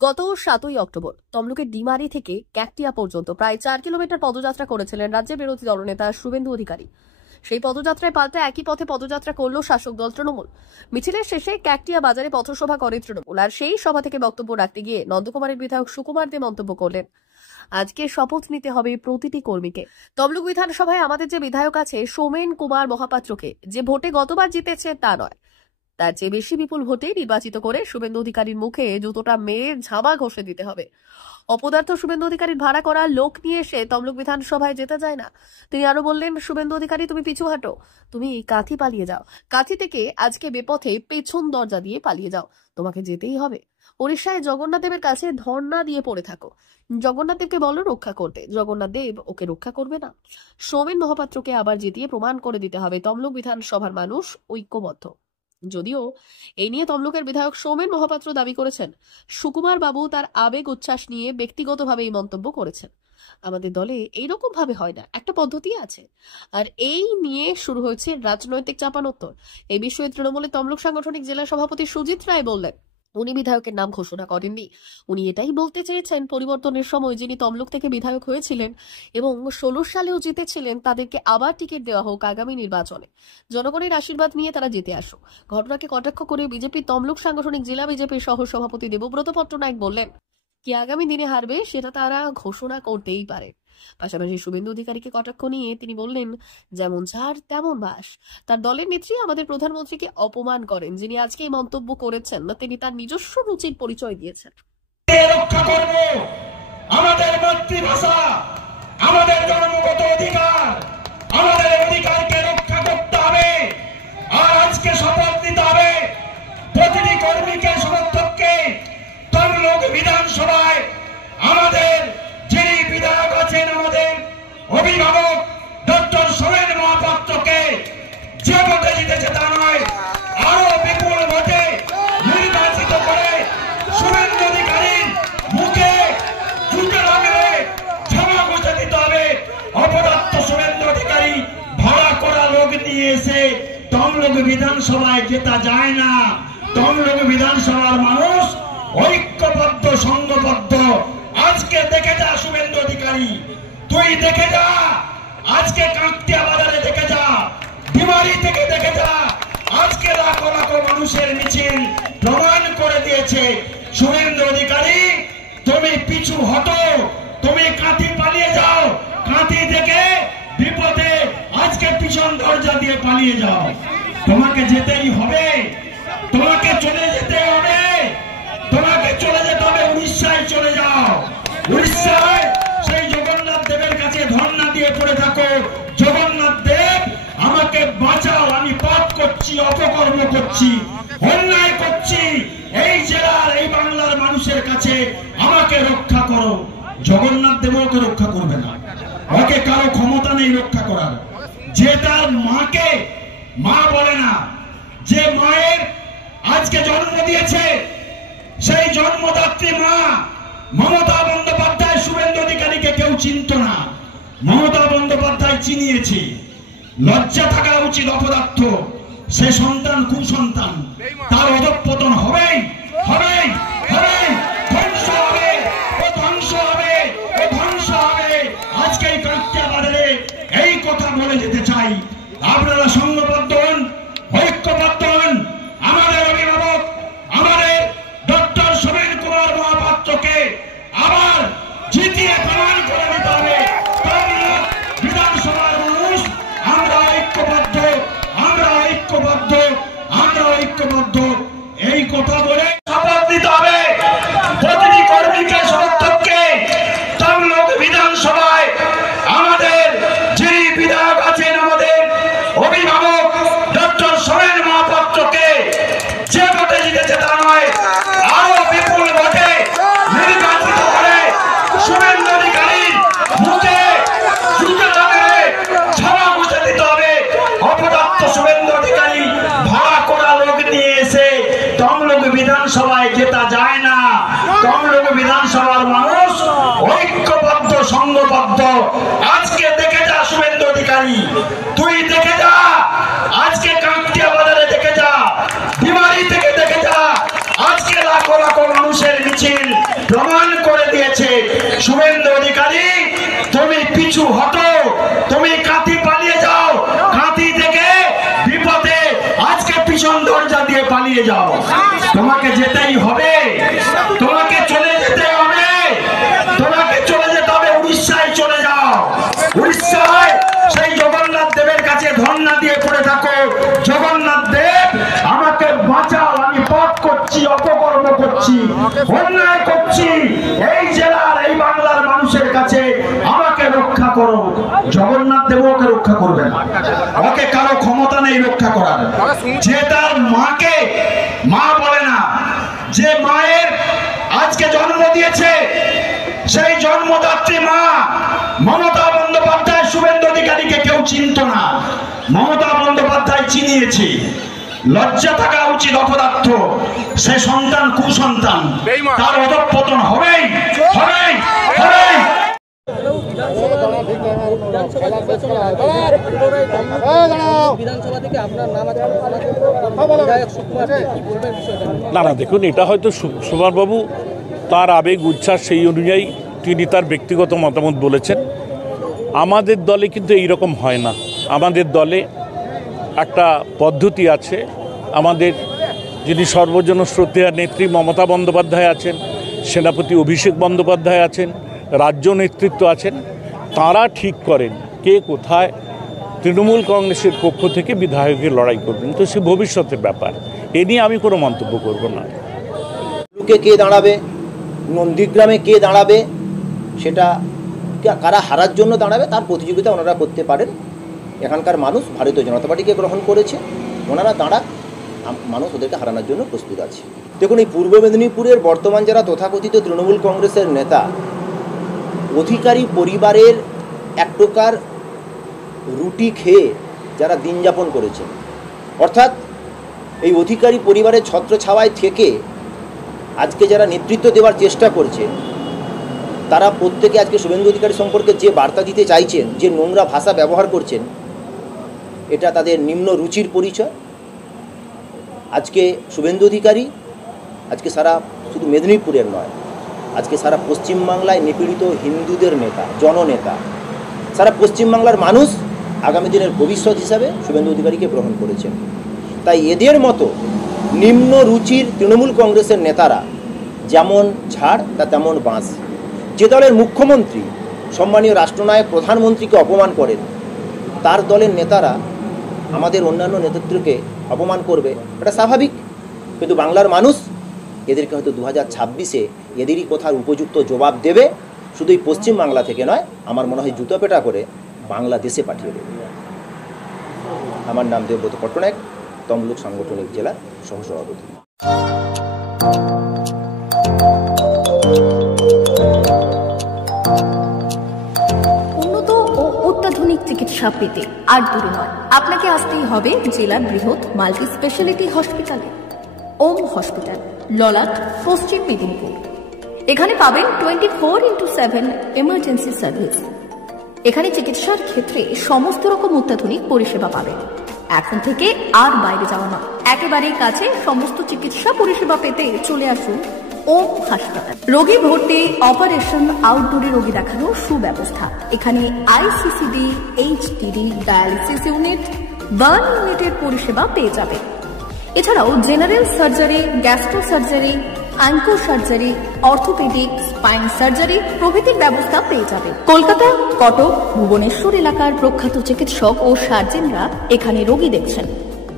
গত 7ই অক্টোবর তমলুকের ডিমারি থেকে ক্যাকটিয়া পর্যন্ত প্রায় 4 কিলোমিটার পদযাত্রা করেছিলেন রাজ্যের বিরোধী দলনেতা শুভেন্দু অধিকারী। সেই পদযাত্রায় পাল্টা একই পথে পদযাত্রা করল শাসক দল তৃণমূল। মিছিলের শেষে ক্যাকটিয়া বাজারে পথসভা করে তৃণমূল। আর সেই সভা থেকে বক্তব্য রাখতে গিয়ে নন্দকুমারের বিধায়ক সুকুমার দে মন্তব্য করলেন, আজকে শপথ নিতে হবে প্রতিটি কর্মীকে। তমলুক বিধানসভায় আমাদের যে বিধায়ক আছে সোমেন কুমার মহাপাত্রকে যে ভোটে গতবার জিতেছে তা নয়, তার চেয়ে বেশি বিপুল ভোটে নির্বাচিত করে শুভেন্দু অধিকারীর মুখে জুতোটা মেরে ঝামা ঘষে দিতে হবে। অপদার্থ শুভেন্দু অধিকারীর ভাড়া করা লোক নিয়ে এসে তমলুক বিধানসভায় যেতে যায় না। তিনি আরো বললেন, শুভেন্দু অধিকারী তুমি পিছু হাঁটো, তুমি কাঁথি পালিয়ে যাও, কাঁথি থেকে আজকে বেপথে পেছন দরজা দিয়ে পালিয়ে যাও, তোমাকে যেতেই হবে। উড়িষ্যায় জগন্নাথ দেবের কাছে ধর্ণা দিয়ে পড়ে থাকো, জগন্নাথ দেবকে বলো রক্ষা করতে, জগন্নাথ দেব ওকে রক্ষা করবে না। সোমেন মহাপাত্রকে আবার জিতিয়ে প্রমাণ করে দিতে হবে তমলুক বিধানসভার মানুষ ঐক্যবদ্ধ। যদিও এই নিয়ে তমলুকের বিধায়ক সোমেন মহাপাত্র দাবি করেছেন, সুকুমার বাবু তার আবেগ উচ্ছ্বাস নিয়ে ব্যক্তিগতভাবে এই মন্তব্য করেছেন। আমাদের দলে এইরকম ভাবে হয় না, একটা পদ্ধতি আছে। আর এই নিয়ে শুরু হয়েছে রাজনৈতিক চাপানোত্তর। এই বিষয়ে তৃণমূলের তমলুক সাংগঠনিক জেলা সভাপতি সুজিত রায় বললেন, উনি বিধায়কের নাম ঘোষণা করেননি। উনি এটাই বলতে চেয়েছেন, পরিবর্তনের সময় যিনি তমলুক থেকে বিধায়ক হয়েছিলেন এবং 16 সালেও জিতেছিলেন তাদেরকে আবার টিকিট দেওয়া হোক আগামী নির্বাচনে। জনগণের আশীর্বাদ নিয়ে তারা জিতে আসুক। ঘটনাকে কটাক্ষ করে বিজেপি তমলুক সাংগঠনিক জেলা বিজেপির সহ সভাপতি দেবব্রত পট্টনায়ক বললেন, কি আগামী দিনে হারবে সেটা তারা ঘোষণা করতেই পারে। পাশাপাশি শুভেন্দু অধিকারীকে কটাক্ষ নিয়ে তিনি বললেন, যেমন ঝাড় তেমন বাস। তার দলের নেত্রী আমাদের প্রধানমন্ত্রীকে অপমান করেন। যিনি আজকে এই মন্তব্য করেছেন তিনি তার নিজস্ব রুচির পরিচয় দিয়েছেন। রক্ষা করব আমাদের মাতৃভাষা, আমাদের জন্মগত অধিকার, আমাদের অধিকারকে রক্ষা করতে হবে। আর আজকে শপথ নিতে হবে প্রতিটি কর্মীকে, সমর্থককে। তমলুক বিধানসভায় আমাদের যিনি বিধায়ক আছেন, আমাদের অভিভাবক ডক্টর সোমেন মহাপাত্রকে যে ভোটে জিতেছে তা নয়, আরো বিপুল ভোটে নির্বাচিত করে শুভেন্দু অধিকারীর মুখে জুতো লাগিয়ে ঝামা ঘষে দিতে হবে। অপদার্থ শুভেন্দু অধিকারী ভাড়া করা লোক নিয়ে এসে তমলুক বিধানসভায় জেতা যায় না। তমলুক বিধানসভার মানুষ ঐক্যবদ্ধ, সংঘবদ্ধ। আজকে দেখে যা শুভেন্দু অধিকারী, তুই দেখে যা, আজকে কাঁকটিয়া বাজারে দেখে যা, ডিমারি থেকে দেখে যা, আজকে লাখো লাখো মানুষের মিছিল প্রমাণ করে দিয়েছে শুভেন্দু অধিকারী তুমি পিছু হটো, তুমি কাঁথি পালিয়ে যাও, কাঁথি থেকে বিপদে আজকে পিছন দরজা দিয়ে পালিয়ে যাও। তোমাকে যেতেই হবে, তোমাকে চলে যেতে হবে, তোমাকে চলে যেতে হবে। উড়িষ্যায় চলে যাও, উড়িষ্যায় সেই জগন্নাথ দেবের কাছে ধর্ণা দিয়ে পড়ে থাকো, জগন্নাথ দেব আমাকে বাঁচাও, আমি পাপ করছি, অপকর্ম করছি, অন্যায় করছি, এই জেলার এই বাংলার মানুষের কাছে আমাকে রক্ষা করো। জগন্নাথ দেব ওকে রক্ষা করবে না, ওকে কারো ক্ষমতা নেই রক্ষা করার। যে তার মাকে মা বলে না, যে মায়ের আজকে জন্ম দিয়েছে, সেই জন্মদাত্রী মা মমতা বন্দ্যোপাধ্যায় শুভেন্দু অধিকারীকে কেউ চিনত না, মমতা বন্দ্যোপাধ্যায় চিনিয়েছে। লজ্জা থাকা উচিত অপদার্থ। সে সন্তান কুসন্তান, তার অধঃপতন হবেই, হবেই, হবেই, ধ্বংস হবে, ও ধ্বংস হবে, ও ধ্বংস হবে। আজকে এই কাঁকটিয়া বাজারে এই কথা বলে যেতে চাই, আপনারা সংঘবদ্ধ হন, ঐক্যবদ্ধ হন। আমাদের অভিভাবক, আমাদের ডক্টর সোমেন কুমার মহাপাত্রকে আবার জিতিয়ে প্রমাণ করে দিতে হবে। তমলুক বিধানসভার মানুষ আমরা ঐক্যবদ্ধ, আমরা ঐক্যবদ্ধ, আমরা ঐক্যবদ্ধ। এই কথা বলে শপথ নিতে হবে প্রতিটি কর্মীকে, সমর্থককে। তমলুক বিধানসভায় আমাদের যিনি বিধায়ক আছেন, আমাদের অভিভাবক ডক্টর সোমেন মহাপাত্রকে যে ভোটে জিতেছে তা নয়, আরো বিপুল ভোটে নির্বাচিত করে শুভেন্দু অধিকারীর মুখে জুতো লাগিয়ে ঝামা ঘষে দিতে হবে। অপদার্থ শুভেন্দু অধিকারী ভাড়া করা লোক নিয়ে এসে তমলুক বিধানসভায় জেতা যায় না। তমলুক বিধানসভার মানুষ ঐক্যবদ্ধ, সংঘবদ্ধ। আজকে দেখে যা শুভেন্দু অধিকারী, তুই দেখে যা, আজকে কাঁকটিয়া বাজারে দেখে যা, ডিমারি থেকে দেখে যা, আজকে লাখো লাখো মানুষের মিছিল হতো, তুমি কাঁথি পালিয়ে যাও, কাঁথি থেকে বিপদে আজকে পিছন দরজা দিয়ে পালিয়ে যাও। তোমাকে যেতেই হবে, তোমাকে চলে যেতে হবে, তোমাকে চলে যেতে হবে। উড়িষ্যায় চলে যাও, উড়িষ্যায় সেই জগন্নাথ দেবের কাছে ধর্ণা দিয়ে পড়ে থাকো, জগন্নাথ দেব আমাকে বাঁচাও, আমি পাপ করছি, অপকর্ম করছি, অন্যায় করছি, এই জেলার এই বাংলার মানুষের কাছে আমাকে রক্ষা করো। জগন্নাথ দেব ওকে রক্ষা করবে না, ওকে কারো ক্ষমতা নেই রক্ষা করার। যে তার মাকে মা বলে না, যে মায়ের আজকে জন্ম দিয়েছে, সেই জন্মদাত্রী মা মমতা বন্দ্যোপাধ্যায়, শুভেন্দু অধিকারীকে কেউ চিনত না, মমতা বন্দ্যোপাধ্যায় চিনিয়েছে। লজ্জা থাকা উচিত অপদার্থ। সে সন্তান কুসন্তান, তার অধঃপতন হবেই হবেই হবেই। না না, দেখুন, এটা হয়তো সুকুমারবাবু তার আবেগ উচ্ছ্বাস সেই অনুযায়ী তিনি তার ব্যক্তিগত মতামত বলেছেন। আমাদের দলে কিন্তু এইরকম হয় না। আমাদের দলে একটা পদ্ধতি আছে। আমাদের যিনি সর্বজন শ্রদ্ধেয় নেত্রী মমতা বন্দ্যোপাধ্যায় আছেন, সেনাপতি অভিষেক বন্দ্যোপাধ্যায় আছেন, রাজ্য নেতৃত্ব আছেন, তারা ঠিক করেন কে কোথায় তৃণমূল কংগ্রেসের পক্ষ থেকে বিধায়কের লড়াই করবেন। তো সে ভবিষ্যতের ব্যাপার, এ নিয়ে আমি কোনো মন্তব্য করব না। কে দাঁড়াবে, নন্দীগ্রামে কে দাঁড়াবে, সেটা কারা হারার জন্য দাঁড়াবে তার প্রতিযোগিতা ওনারা করতে পারেন। এখানকার মানুষ ভারতীয় জনতা পার্টিকে গ্রহণ করেছে, ওনারা দাঁড়াক, মানুষ ওদেরকে হারানোর জন্য প্রস্তুত আছে। দেখুন, এই পূর্ব মেদিনীপুরের বর্তমান যারা তথাকথিত তৃণমূল কংগ্রেসের নেতা, অধিকারী পরিবারের এক প্রকার রুটি খেয়ে যারা দিন যাপন করেছেন, অর্থাৎ এই অধিকারী পরিবারের ছত্রছাওয়ায় থেকে আজকে যারা নেতৃত্ব দেওয়ার চেষ্টা করছে, তারা প্রত্যেকে আজকে শুভেন্দু অধিকারী সম্পর্কে যে বার্তা দিতে চাইছেন, যে নোংরা ভাষা ব্যবহার করছেন, এটা তাদের নিম্ন রুচির পরিচয়। আজকে শুভেন্দু অধিকারী আজকে সারা শুধু মেদিনীপুরের নয়, আজকে সারা পশ্চিমবাংলায় নিপীড়িত হিন্দুদের নেতা, জননেতা। সারা পশ্চিমবাংলার মানুষ আগামী দিনের ভবিষ্যৎ হিসাবে শুভেন্দু অধিকারীকে গ্রহণ করেছেন। তাই এদের মতো নিম্ন রুচির তৃণমূল কংগ্রেসের নেতারা যেমন ঝাড় তা তেমন বাঁশ। যে দলের মুখ্যমন্ত্রী সম্মানীয় রাষ্ট্রনায়ক প্রধানমন্ত্রীকে অপমান করেন, তার দলের নেতারা আমাদের অন্যান্য নেতৃত্বকে অপমান করবে, এটা স্বাভাবিক। কিন্তু বাংলার মানুষ এদেরকে হয়তো 2026-এ এদেরই কথার উপযুক্ত জবাব দেবে। শুধু এই পশ্চিমবাংলা থেকে নয়, আমার মনে হয় জুতো পেটা করে বাংলাদেশে পাঠিয়ে দেবে। আমার নাম দেবব্রত পট্টনায়ক, তমলুক সাংগঠনিক জেলার সহসভাপতি। উন্নত ও অত্যাধুনিক চিকিৎসা পেতে আর দূরে নয়, আপনাকে আসতেই হবে জেলার বৃহৎ মাল্টি স্পেশালিটি হসপিটালে, ওম হসপিটাল, ললাট, পশ্চিম মেদিনীপুর। এখানে পাবেন 24x7 এমার্জেন্সি সার্ভিস। এখানে চিকিৎসার ক্ষেত্রে সমস্ত রকম অত্যাধুনিক পরিষেবা পাবেন। এখন থেকে আর বাইরে যাওয়া নয়, একেবারেই কাছে সমস্ত চিকিৎসা পরিষেবা পেতে চলে আসুন ওম হাসপাতাল। রোগী ভর্তি, অপারেশন, আউটডোরে রোগী দেখানোর সুব্যবস্থা। এখানে ICCD, HDD, dialysis unit, burn ইউনিটের পরিষেবা পেয়ে যাবে। এছাড়াও general surgery, gastro surgery, onco surgery, orthopaedic, spine surgery প্রভৃতির ব্যবস্থা পেয়ে যাবে। কলকাতা, কটক, ভুবনেশ্বর এলাকার প্রখ্যাত চিকিৎসক ও সার্জেনরা এখানে রোগী দেখছেন।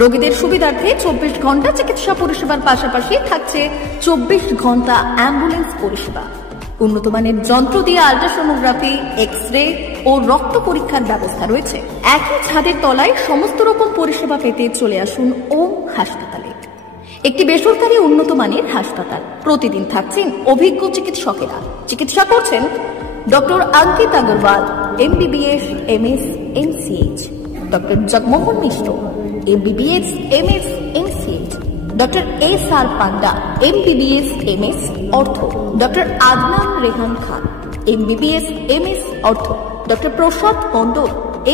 রোগীদের সুবিধার্থে 24 ঘন্টা চিকিৎসা পরিষেবার পাশাপাশি থাকছে 24 ঘন্টা অ্যাম্বুলেন্স পরিষেবা। উন্নত মানের যন্ত্র দিয়ে আল্ট্রাসোনোগ্রাফি, এক্স-রে ও রক্ত পরীক্ষার ব্যবস্থা রয়েছে। একই ছাদের তলায় সমস্ত রকম পরিষেবা পেতে চলে আসুন ওম হাসপাতালে। একটি বেসরকারি উন্নত মানের হাসপাতাল। প্রতিদিন থাকছেন অভিজ্ঞ চিকিৎসকেরা। চিকিৎসা করছেন doctor Ankit Agarwal, MBBS, MS, MCH, doctor Jagmohan Mishra, MBBS, MS, MCH, doctor SR Panda, MBBS, MS, ortho, doctor Adnan Rehan Khan, MBBS, MS, ortho, doctor Prasad Mandal,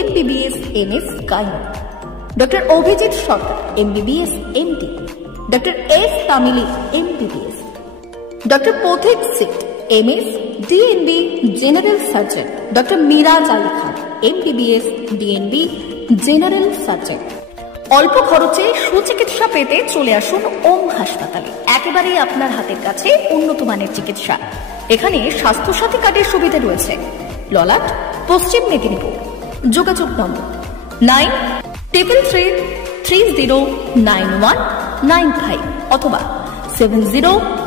MBBS, MS, gynae, doctor Abhijit Sarkar, MBBS, MD, doctor S Tamili, MBBS, doctor Pathik Sit, MS, DNB, General Surgeon, Dr. Miraj Ali Khan, MBBS, DNB, General Surgeon। অল্প খরচে সুচিকিৎসা পেতে চলে আসুন ওম হাসপাতালে। একেবারেই আপনার হাতের কাছে উন্নত মানের চিকিৎসা। এখানে স্বাস্থ্যসাথী কার্ডের সুবিধা রয়েছে। ললাট, পশ্চিম মেদিনীপুর। যোগাযোগ নম্বর 9333309195 অথবা 70